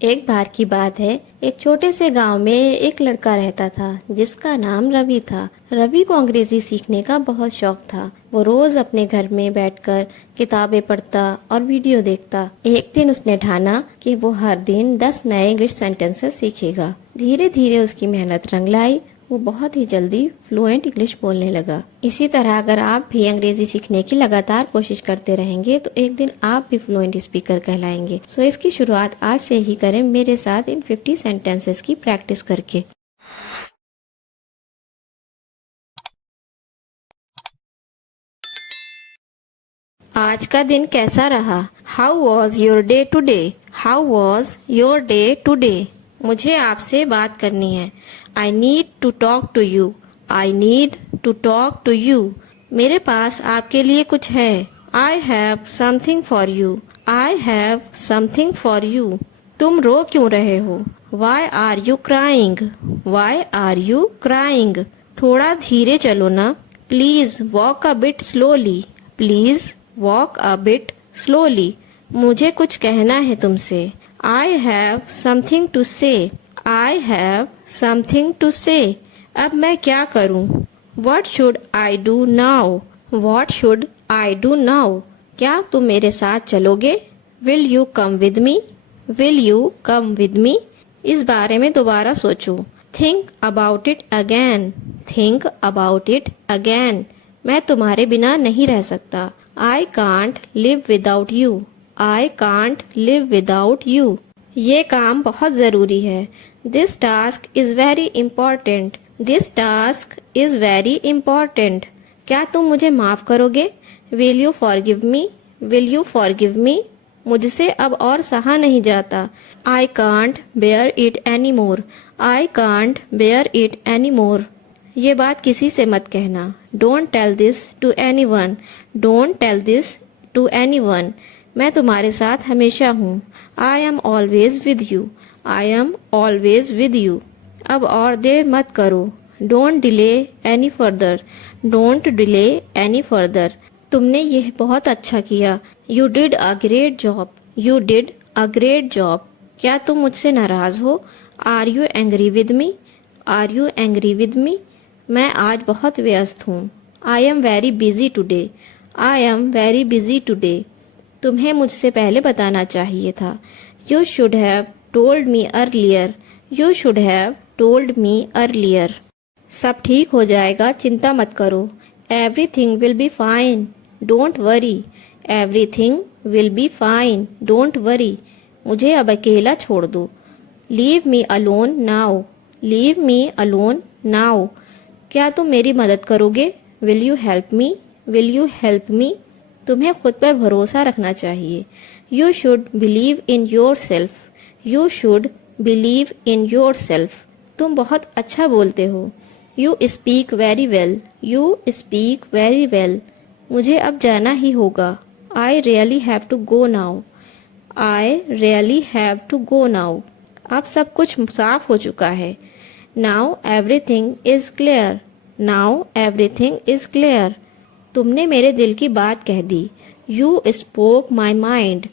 एक बार की बात है, एक छोटे से गांव में एक लड़का रहता था जिसका नाम रवि था। रवि को अंग्रेजी सीखने का बहुत शौक था। वो रोज अपने घर में बैठकर किताबें पढ़ता और वीडियो देखता। एक दिन उसने ठाना कि वो हर दिन 10 नए इंग्लिश सेंटेंसेस सीखेगा। धीरे धीरे उसकी मेहनत रंग लाई। वो बहुत ही जल्दी फ्लुएंट इंग्लिश बोलने लगा। इसी तरह अगर आप भी अंग्रेजी सीखने की लगातार कोशिश करते रहेंगे तो एक दिन आप भी फ्लुएंट स्पीकर कहलाएंगे। सो इसकी शुरुआत आज से ही करें मेरे साथ इन 50 सेंटेंसेस की प्रैक्टिस करके। आज का दिन कैसा रहा? How was your day today? How was your day today? मुझे आपसे बात करनी है। I need to talk to you. I need to talk to you. मेरे पास आपके लिए कुछ है। I have something for you. I have something for you. तुम रो क्यों रहे हो? Why are you crying? Why are you crying? थोड़ा धीरे चलो ना। Please walk a bit slowly. Please walk a bit slowly. मुझे कुछ कहना है तुमसे। आई हैव समथिंग टू से। आई हैव समथिंग टू से। अब मैं क्या करूं? What should I do now? What should I do now? क्या तुम मेरे साथ चलोगे? Will you come with me? Will you come with me? इस बारे में दोबारा सोचो। Think about it again. Think about it again. मैं तुम्हारे बिना नहीं रह सकता। I can't live without you. I can't live without you. ये काम बहुत जरूरी है। This task is very important. This task is very important. क्या तुम मुझे माफ करोगे? Will you forgive me? Will you forgive me? मुझसे अब और सहा नहीं जाता। I can't bear it any more. I can't bear it any more. ये बात किसी से मत कहना। Don't tell this to anyone. Don't tell this to anyone. मैं तुम्हारे साथ हमेशा हूँ। I am always with you. I am always with you. अब और देर मत करो। Don't delay any further. Don't delay any further. तुमने यह बहुत अच्छा किया। You did a great job. You did a great job. क्या तुम मुझसे नाराज हो? Are you angry with me? Are you angry with me? मैं आज बहुत व्यस्त हूँ। I am very busy today. I am very busy today. तुम्हें मुझसे पहले बताना चाहिए था। You should have told me earlier. You should have told me earlier. सब ठीक हो जाएगा, चिंता मत करो। Everything will be fine. Don't worry. Everything will be fine. Don't worry. मुझे अब अकेला छोड़ दो। Leave me alone now. Leave me alone now. क्या तुम मेरी मदद करोगे? Will you help me? Will you help me? तुम्हें खुद पर भरोसा रखना चाहिए। You should believe in your self. You should believe in your self. तुम बहुत अच्छा बोलते हो। You speak very well. You speak very well. मुझे अब जाना ही होगा। I really have to go now. I really have to go now. अब सब कुछ साफ हो चुका है। Now everything is clear. Now everything is clear. तुमने मेरे दिल की बात कह दी। You spoke my mind.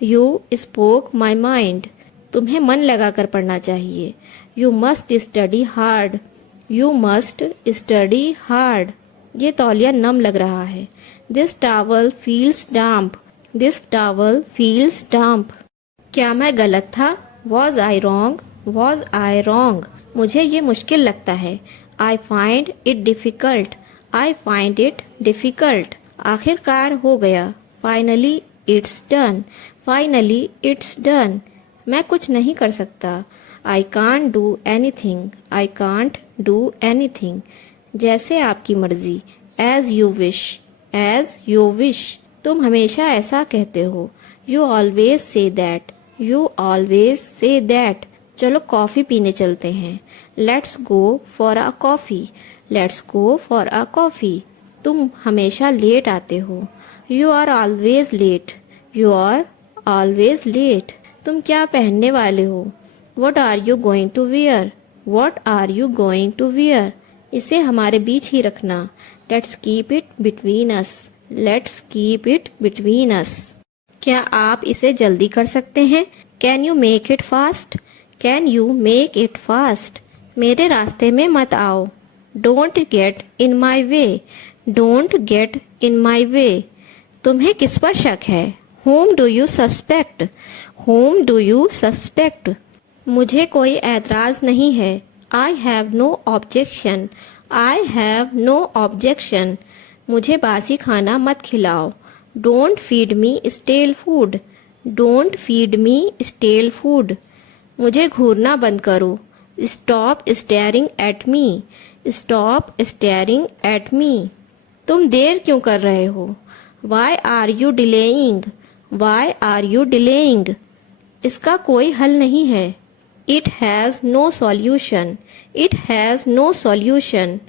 You spoke my mind. तुम्हें मन लगाकर पढ़ना चाहिए। You must study hard. You must study hard. ये तौलिया नम लग रहा है। This towel feels damp. This towel feels damp. क्या मैं गलत था? Was I wrong? Was I wrong? मुझे ये मुश्किल लगता है। I find it difficult. I find it difficult. आखिरकार हो गया। Finally it's done. Finally it's done. मैं कुछ नहीं कर सकता। I can't do anything. I can't do anything. जैसे आपकी मर्जी। As you wish. As you wish. तुम हमेशा ऐसा कहते हो। You always say that. You always say that. चलो कॉफी पीने चलते हैं। Let's go for a coffee. Let's go for a coffee. तुम हमेशा लेट आते हो। You are always late. You are always late. तुम क्या पहनने वाले हो? What are you going to wear? What are you going to wear? इसे हमारे बीच ही रखना। Let's keep it between us. Let's keep it between अस। क्या आप इसे जल्दी कर सकते हैं? Can you make it fast? Can you make it fast? मेरे रास्ते में मत आओ। Don't get in my way. Don't get in my way. तुम्हें किस पर शक है? Whom do you suspect? Whom do you suspect? मुझे कोई ऐतराज नहीं है। I have no objection. I have no objection. मुझे बासी खाना मत खिलाओ। Don't feed me stale food. Don't feed me stale food. मुझे घूरना बंद करो। Stop staring at me. Stop staring at me. तुम देर क्यों कर रहे हो? Why are you delaying? Why are you delaying? इसका कोई हल नहीं है। It has no solution. It has no solution.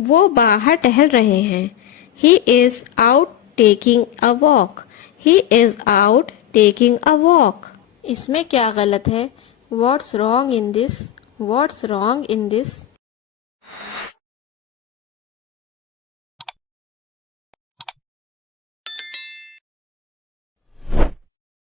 वो बाहर टहल रहे हैं। He is out taking a walk. He is out taking a walk. इसमें क्या गलत है? What's wrong in this? What's wrong in this?